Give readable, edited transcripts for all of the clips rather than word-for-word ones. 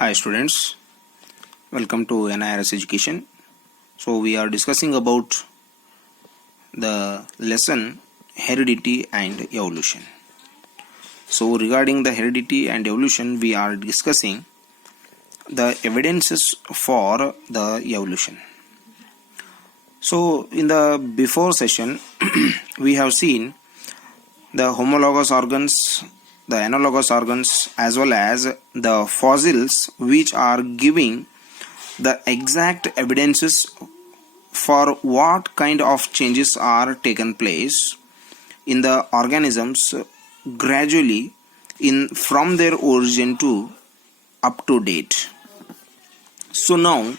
Hi students, welcome to NIRS Education. So we are discussing about the lesson heredity and evolution. So regarding the heredity and evolution, we are discussing the evidences for the evolution. So in the before session, we have seen the homologous organs, the analogous organs, as well as the fossils which are giving the exact evidences for what kind of changes are taken place in the organisms gradually from their origin to up to date. So now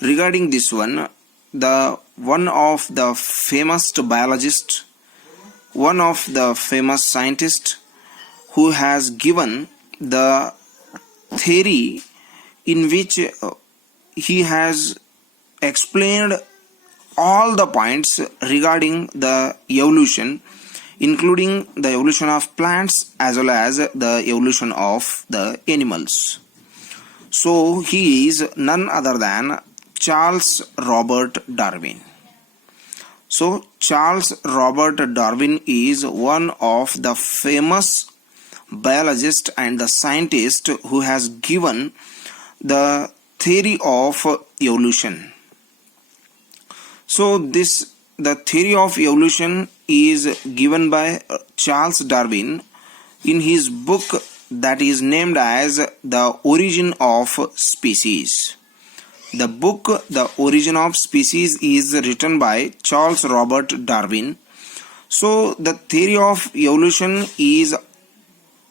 regarding this one of the famous biologist, one of the famous scientist who has given the theory in which he has explained all the points regarding the evolution, including the evolution of plants as well as the evolution of the animals. So he is none other than Charles Robert Darwin. So Charles Robert Darwin is one of the famous biologist and the scientist who has given the theory of evolution. So the theory of evolution is given by Charles Darwin in his book that is named as The Origin of Species. The book The Origin of Species is written by Charles Robert Darwin. So the theory of evolution is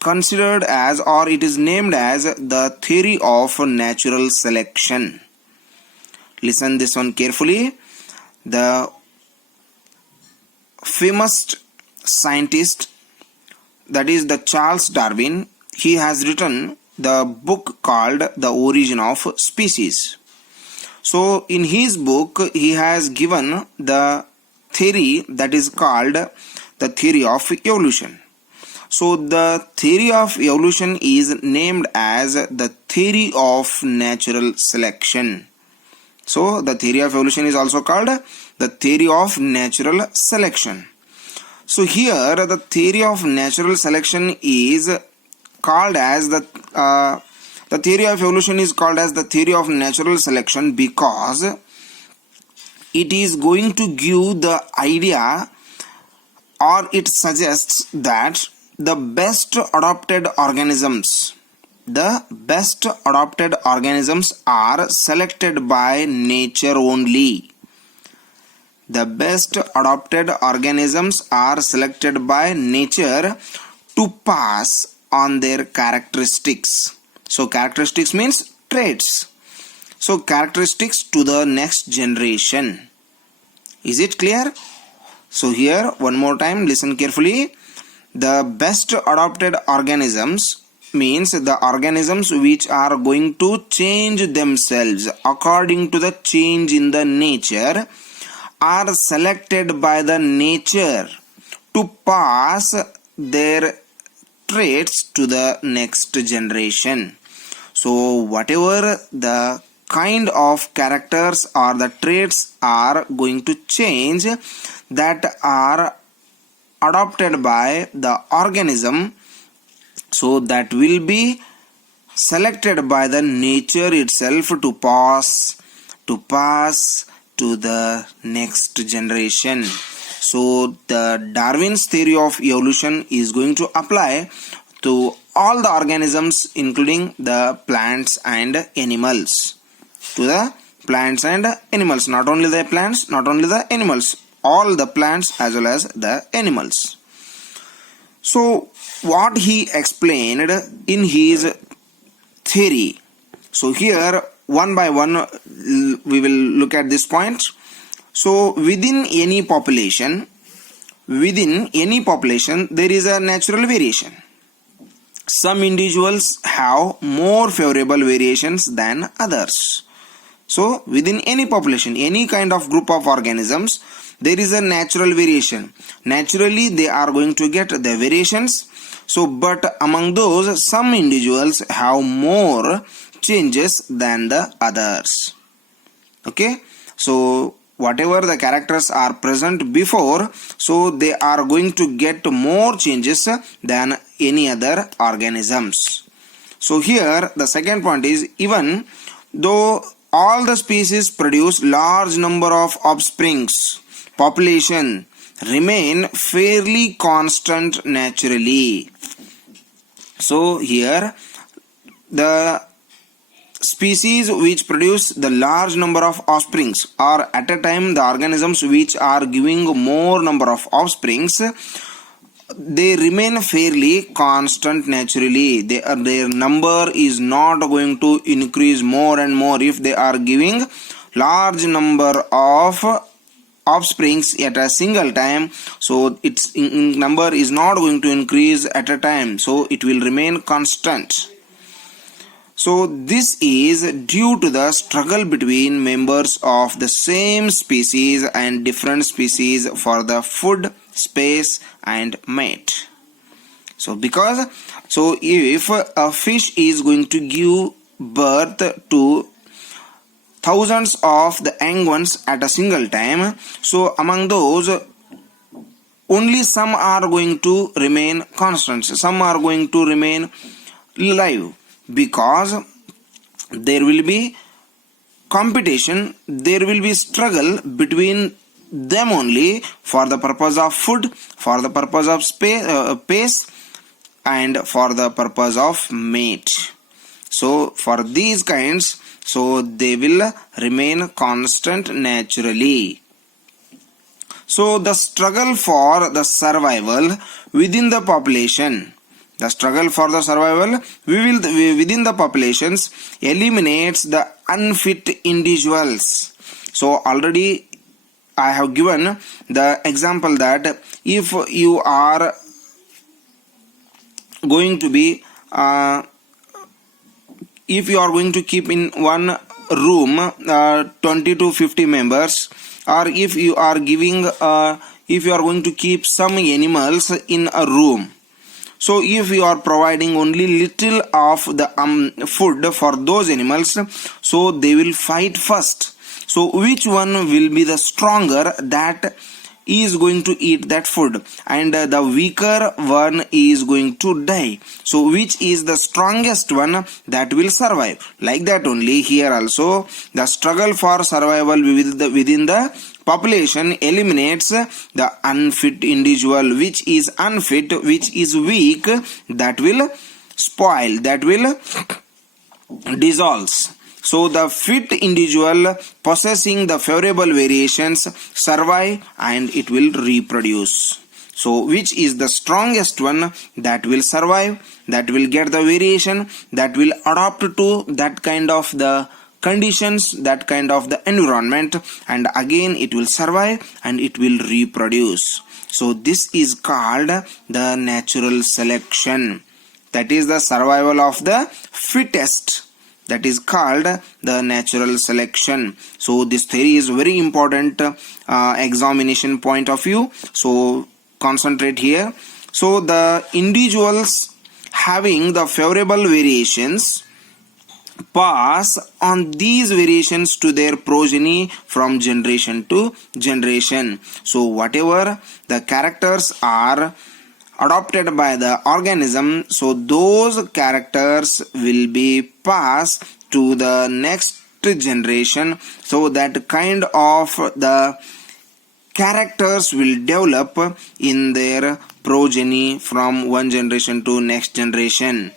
considered as, or it is named as, the theory of natural selection. Listen this one carefully. The famous scientist, that is the Charles Darwin, he has written the book called The Origin of Species. So in his book he has given the theory that is called the theory of evolution. So the theory of evolution is named as the theory of natural selection. So the theory of evolution is also called the theory of natural selection. So here the theory of natural selection is called as the theory of evolution is called as the theory of natural selection because it is going to give the idea, or it suggests that the best adapted organisms are selected by nature only. The best adapted organisms are selected by nature to pass on their characteristics. So characteristics means traits. So characteristics to the next generation. Is it clear? So here one more time, listen carefully. The best adapted organisms means the organisms which are going to change themselves according to the change in the nature are selected by the nature to pass their traits to the next generation. So whatever the kind of characters or the traits are going to change that are adopted by the organism, so that will be selected by the nature itself to pass to the next generation. So the Darwin's theory of evolution is going to apply to all the organisms, including the plants and animals. To the plants and animals, not only the plants, not only the animals, all the plants as well as the animals. So what he explained in his theory. So here one by one we will look at this point. So within any population there is a natural variation. Some individuals have more favorable variations than others. So within any population, any kind of group of organisms, there is a natural variation. Naturally they are going to get the variations. So but among those, some individuals have more changes than the others. Okay, so whatever the characters are present before, so they are going to get more changes than any other organisms. So here the second point is, even though all the species produce large number of offsprings, population remain fairly constant naturally. So here the species which produce the large number of offsprings, or at a time the organisms which are giving more number of offsprings, they remain fairly constant naturally. Their number is not going to increase more and more if they are giving large number of offsprings at a single time. So its number is not going to increase at a time, so it will remain constant. So this is due to the struggle between members of the same species and different species for the food, space and mate. So if a fish is going to give birth to thousands of the young ones at a single time, so among those only some are going to remain constant, some are going to remain live, because there will be competition, there will be struggle between them only for the purpose of food, for the purpose of space and for the purpose of mate. So for these kinds, so they will remain constant naturally. So the struggle for the survival within the population, the struggle for the survival within the populations eliminates the unfit individuals. So already I have given the example that if you are going to be if you are going to keep in one room 20 to 50 members, or if you are giving if you are going to keep some animals in a room, so if you are providing only little of the food for those animals, so they will fight first. So which one will be the stronger that is going to eat that food, and the weaker one is going to die. So which is the strongest one that will survive? Like that only here also the struggle for survival within the population eliminates the unfit individual. Which is unfit, which is weak, that will spoil, that will dissolves. So the fit individual possessing the favorable variations survive and it will reproduce. So which is the strongest one that will survive, that will get the variation, that will adapt to that kind of the conditions, that kind of the environment, and again it will survive and it will reproduce. So this is called the natural selection. That is the survival of the fittest. That is called the natural selection. So this theory is very important examination point of view. So concentrate here. So the individuals having the favorable variations pass on these variations to their progeny from generation to generation. So whatever the characters are adopted by the organism, so those characters will be passed to the next generation. So that kind of the characters will develop in their progeny from one generation to next generation.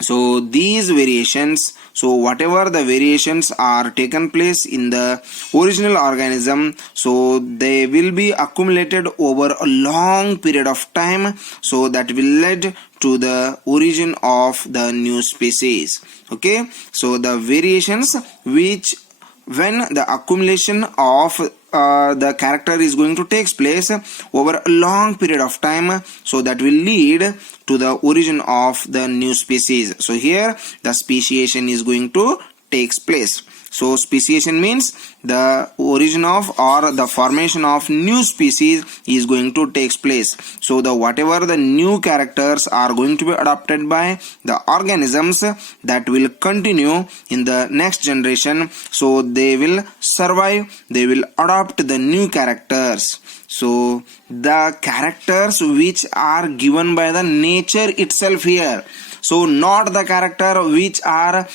So these variations, so whatever the variations are taken place in the original organism, so they will be accumulated over a long period of time, so that will lead to the origin of the new species. Okay, so the variations which, when the accumulation of the character is going to take place over a long period of time, so that will lead to the origin of the new species. So here the speciation is going to take place. So speciation means the origin of or the formation of new species is going to take place. So the whatever the new characters are going to be adopted by the organisms, that will continue in the next generation. So they will survive, they will adopt the new characters. So the characters which are given by the nature itself here, so not the character which are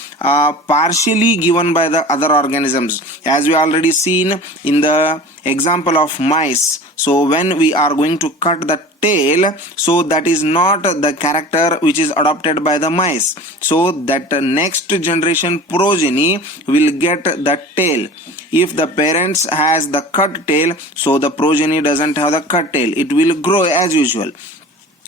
partially given by the other organisms, as we already seen in the example of mice. So when we are going to cut the tail, so that is not the character which is adopted by the mice. So that next generation progeny will get the tail. If the parents has the cut tail, so the progeny doesn't have the cut tail, it will grow as usual.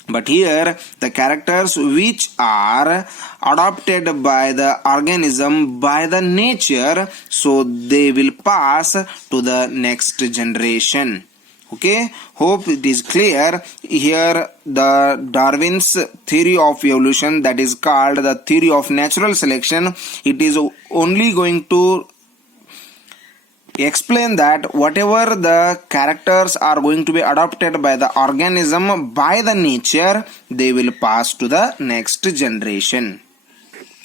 But here the characters which are adopted by the organism, by the nature, so they will pass to the next generation. Okay, hope it is clear. Here the Darwin's theory of evolution, that is called the theory of natural selection, it is only going to explain that whatever the characters are going to be adopted by the organism, by the nature, they will pass to the next generation.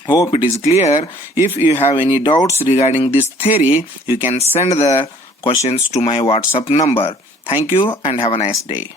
Hope it is clear. If you have any doubts regarding this theory, you can send the questions to my WhatsApp number. Thank you and have a nice day.